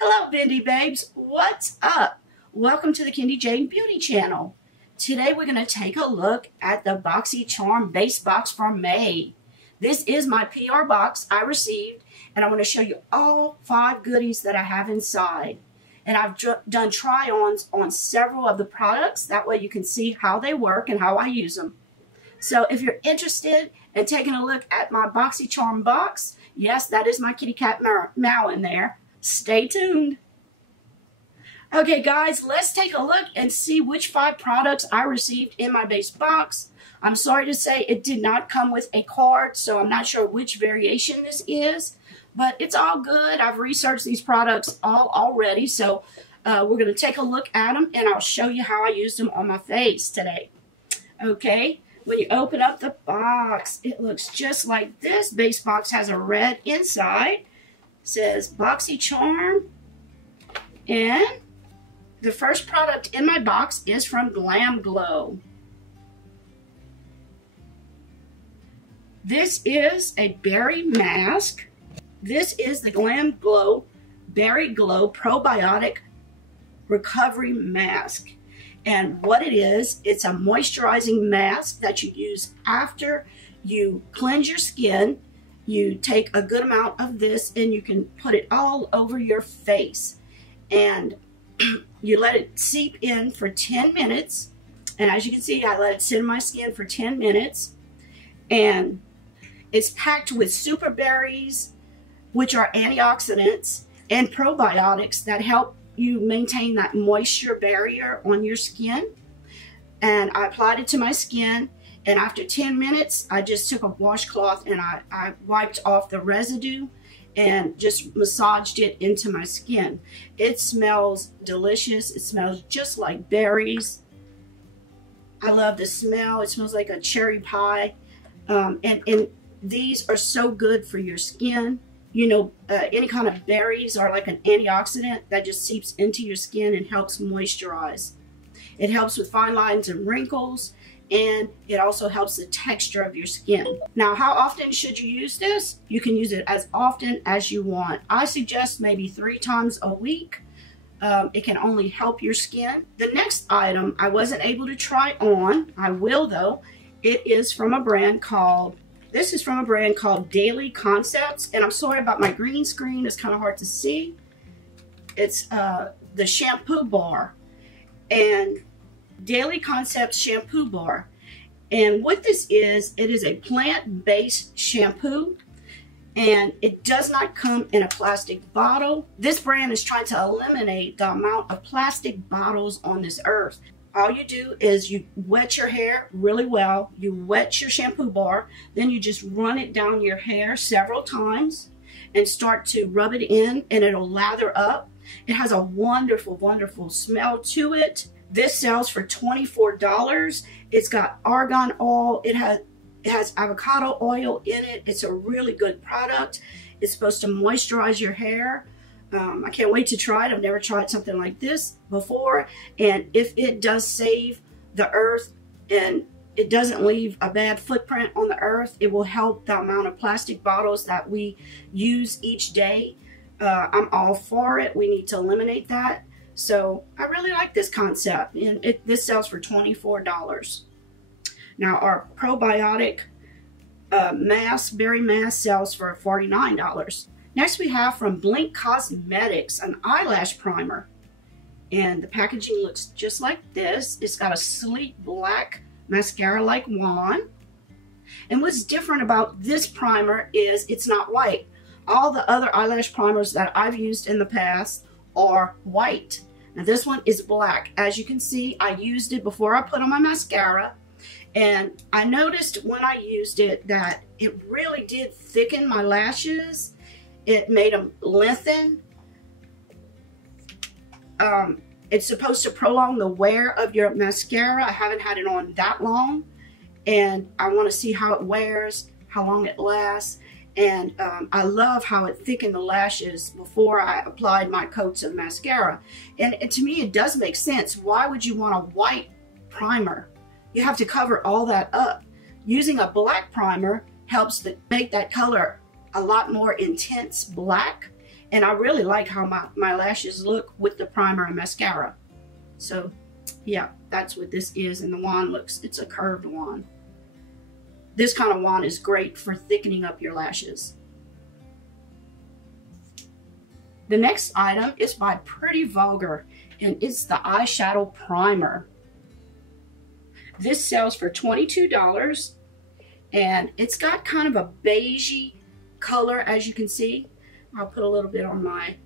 Hello Bindi Babes, what's up? Welcome to the Kendy Beauty channel. Today we're going to take a look at the Boxycharm base box from May. This is my PR box I received, and I want to show you all 5 goodies that I have inside. And I've done try-ons on several of the products, that way you can see how they work and how I use them. So if you're interested in taking a look at my Boxycharm box, yes, that is my kitty cat meow in there. Stay tuned. Okay guys, let's take a look and see which 5 products I received in my base box. I'm sorry to say it did not come with a card, so I'm not sure which variation this is, but it's all good. I've researched these products all already, so we're going to take a look at them and I'll show you how I used them on my face today. Okay, when you open up the box, it looks just like this. Base box has a red inside. Says Boxycharm, and the first product in my box is from Glam Glow. This is a berry mask. This is the Glam Glow Berry Glow Probiotic Recovery Mask. And what it is, it's a moisturizing mask that you use after you cleanse your skin. You take a good amount of this and you can put it all over your face. And you let it seep in for 10 minutes. And as you can see, I let it sit in my skin for 10 minutes. And it's packed with super berries, which are antioxidants and probiotics that help you maintain that moisture barrier on your skin. And I applied it to my skin. And after 10 minutes, I just took a washcloth and I wiped off the residue and just massaged it into my skin. It smells delicious. It smells just like berries. I love the smell. It smells like a cherry pie. And these are so good for your skin. You know, any kind of berries are like an antioxidant that just seeps into your skin and helps moisturize. It helps with fine lines and wrinkles. And it also helps the texture of your skin. Now, how often should you use this? You can use it as often as you want. I suggest maybe 3 times a week. It can only help your skin. The next item I wasn't able to try on. I will though. It is from a brand called, this is from a brand called Daily Concepts. And I'm sorry about my green screen. It's kind of hard to see. It's the shampoo bar. And Daily Concepts shampoo bar. And what this is, it is a plant-based shampoo, and it does not come in a plastic bottle. This brand is trying to eliminate the amount of plastic bottles on this earth. All you do is you wet your hair really well, you wet your shampoo bar, then you just run it down your hair several times and start to rub it in, and it'll lather up. It has a wonderful, wonderful smell to it. This sells for $24. It's got argan oil. It has avocado oil in it. It's a really good product. It's supposed to moisturize your hair. I can't wait to try it. I've never tried something like this before. And if it does save the earth and it doesn't leave a bad footprint on the earth, it will help the amount of plastic bottles that we use each day. I'm all for it. We need to eliminate that. So I really like this concept, and this sells for $24. Now our probiotic mask, berry mask, sells for $49. Next we have from Blink Cosmetics, an eyelash primer. And the packaging looks just like this. It's got a sleek black mascara-like wand. And what's different about this primer is it's not white. All the other eyelash primers that I've used in the past are white. Now this one is black. As you can see, I used it before I put on my mascara, and I noticed when I used it that it really did thicken my lashes. It made them lengthen. It's supposed to prolong the wear of your mascara. I haven't had it on that long, and I want to see how it wears, how long it lasts. And I love how it thickened the lashes before I applied my coats of mascara. And to me, it does make sense. Why would you want a white primer? You have to cover all that up. Using a black primer helps make that color a lot more intense black. And I really like how my lashes look with the primer and mascara. So yeah, that's what this is. And the wand looks, it's a curved wand. This kind of wand is great for thickening up your lashes. The next item is by Pretty Vulgar, and it's the eyeshadow primer. This sells for $22, and it's got kind of a beigey color, as you can see. I'll put a little bit on my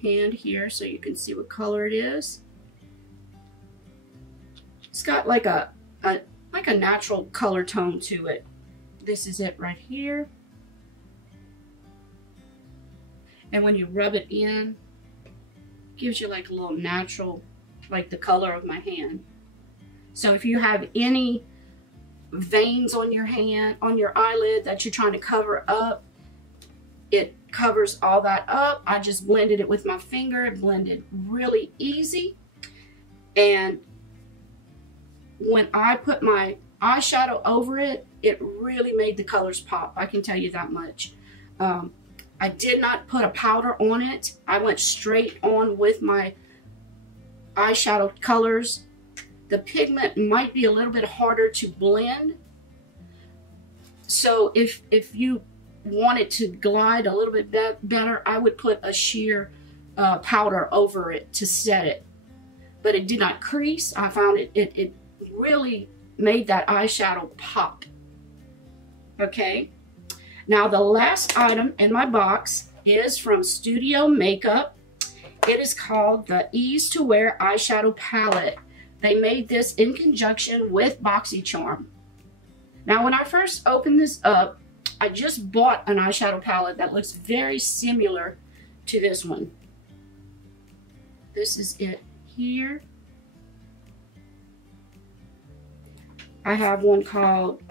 hand here so you can see what color it is. It's got like a natural color tone to it. This is it right here. And when you rub it in, it gives you like a little natural, like the color of my hand. So if you have any veins on your hand, on your eyelid that you're trying to cover up, it covers all that up. I just blended it with my finger. It blended really easy. And when I put my eyeshadow over it, it really made the colors pop. I can tell you that much. I did not put a powder on it. I went straight on with my eyeshadow colors. The pigment might be a little bit harder to blend. So if you want it to glide a little bit better, I would put a sheer powder over it to set it. But it did not crease. I found it really made that eyeshadow pop. Okay. Now the last item in my box is from Studio Makeup. It is called the Ease to Wear Eyeshadow Palette. They made this in conjunction with Boxycharm. Now when I first opened this up, I just bought an eyeshadow palette that looks very similar to this one. This is it here. I have one called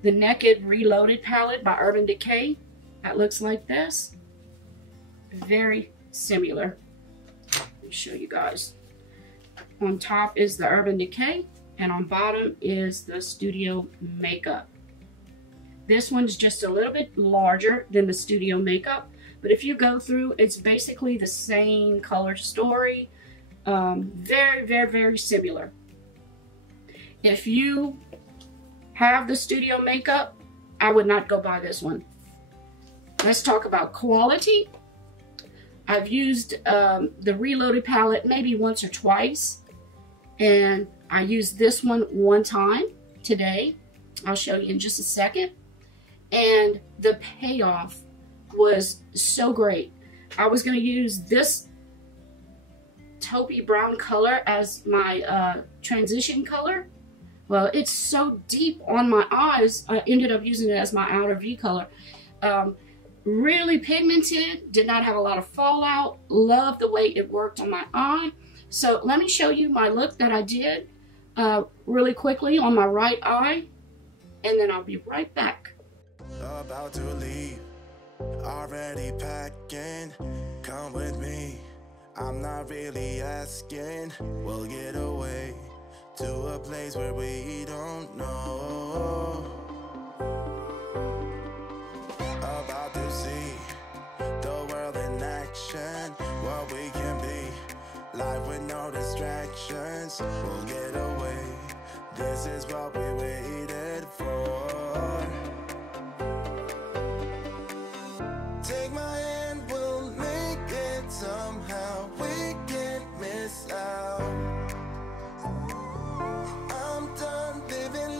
the Naked Reloaded palette by Urban Decay. That looks like this. Very similar. Let me show you guys. On top is the Urban Decay, and on bottom is the Studio Makeup. This one's just a little bit larger than the Studio Makeup, but if you go through, it's basically the same color story. Very, very, very similar. If you have the Studio Makeup, I would not go buy this one. Let's talk about quality. I've used the Reloaded palette maybe once or twice, and I used this one time today. I'll show you in just a second. And the payoff was so great. I was going to use this taupey brown color as my transition color. Well, it's so deep on my eyes, I ended up using it as my outer V color. Really pigmented, did not have a lot of fallout. Love the way it worked on my eye. So let me show you my look that I did really quickly on my right eye, and then I'll be right back. About to leave, already packing, come with me. I'm not really asking, we'll get away to a place where we don't know. About to see the world in action, what we can be, life with no distractions. We'll get away, this is what we waited for. Take my hand, we'll make it somehow. We can't miss out. I'm done living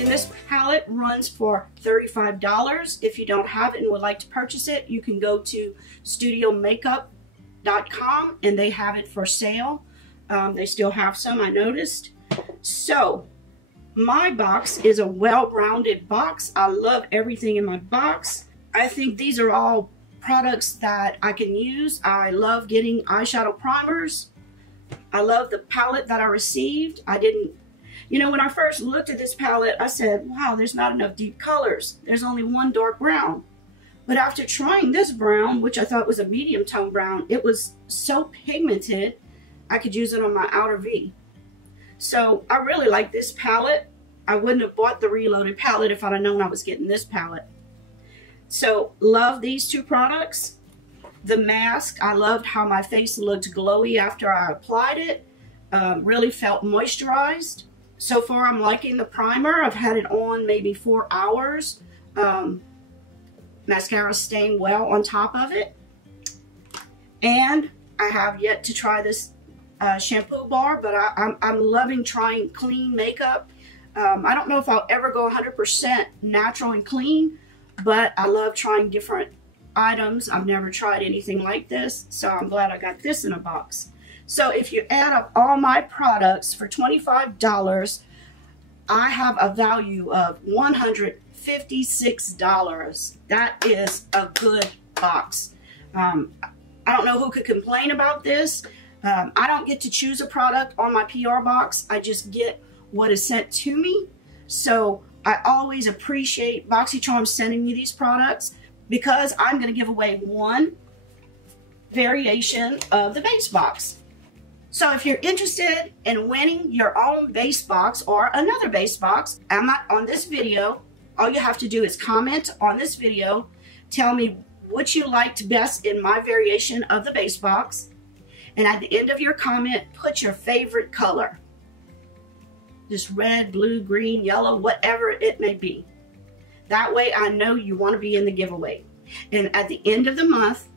And this palette runs for $35. If you don't have it and would like to purchase it, you can go to studiomakeup.com and they have it for sale. They still have some, I noticed. So my box is a well-rounded box. I love everything in my box. I think these are all products that I can use. I love getting eyeshadow primers. I love the palette that I received. You know, when I first looked at this palette, I said, wow, there's not enough deep colors. There's only one dark brown. But after trying this brown, which I thought was a medium tone brown, it was so pigmented, I could use it on my outer V. So I really like this palette. I wouldn't have bought the Reloaded palette if I'd have known I was getting this palette. So love these two products. The mask, I loved how my face looked glowy after I applied it. Really felt moisturized. So far I'm liking the primer. I've had it on maybe 4 hours. Mascara staying well on top of it. And I have yet to try this shampoo bar, but I'm loving trying clean makeup. I don't know if I'll ever go 100% natural and clean, but I love trying different items. I've never tried anything like this, so I'm glad I got this in a box. So if you add up all my products for $25, I have a value of $156. That is a good box. I don't know who could complain about this. I don't get to choose a product on my PR box. I just get what is sent to me. So I always appreciate Boxycharm sending me these products because I'm going to give away one variation of the base box. So if you're interested in winning your own base box or another base box, I'm not on this video. All you have to do is comment on this video. Tell me what you liked best in my variation of the base box. And at the end of your comment, put your favorite color. Just red, blue, green, yellow, whatever it may be. That way I know you want to be in the giveaway. And at the end of the month,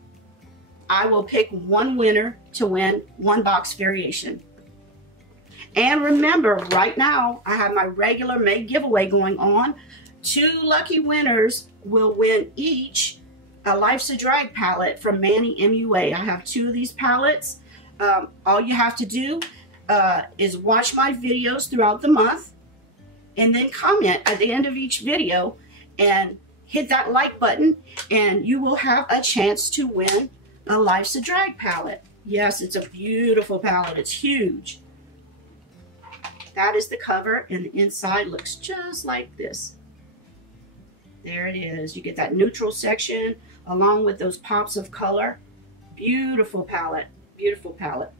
I will pick one winner to win one box variation. And remember, right now, I have my regular May giveaway going on. 2 lucky winners will win each a Life's a Drag palette from Manny MUA. I have 2 of these palettes. All you have to do is watch my videos throughout the month and then comment at the end of each video and hit that like button and you will have a chance to win a Life's a Drag palette. Yes, it's a beautiful palette. It's huge. That is the cover and the inside looks just like this. There it is. You get that neutral section along with those pops of color. Beautiful palette. Beautiful palette.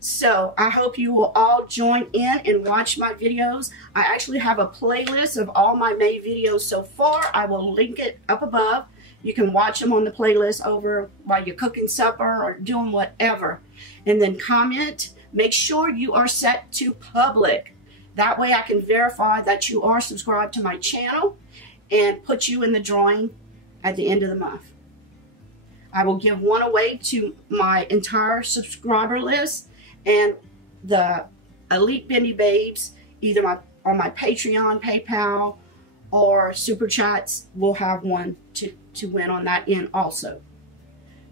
So I hope you will all join in and watch my videos. I actually have a playlist of all my May videos so far. I will link it up above. You can watch them on the playlist over while you're cooking supper or doing whatever. And then comment. Make sure you are set to public. That way I can verify that you are subscribed to my channel and put you in the drawing at the end of the month. I will give one away to my entire subscriber list, and the Elite Bindi Babes, either on my Patreon, PayPal, or Super Chats, will have one to win on that end also.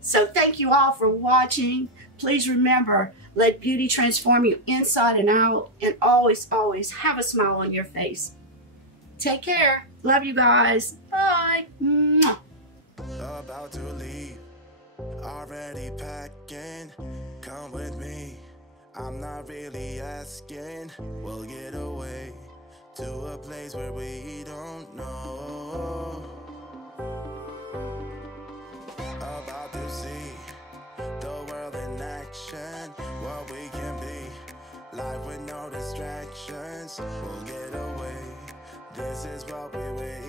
So thank you all for watching. Please remember, let beauty transform you inside and out, and always, always have a smile on your face. Take care. Love you guys. Bye. Mwah. About to leave, already packing. Come with me, I'm not really asking. We'll get away to a place where we don't know. About to see the world in action, what we can be. Life with no distractions, we'll get away. This is what we wait.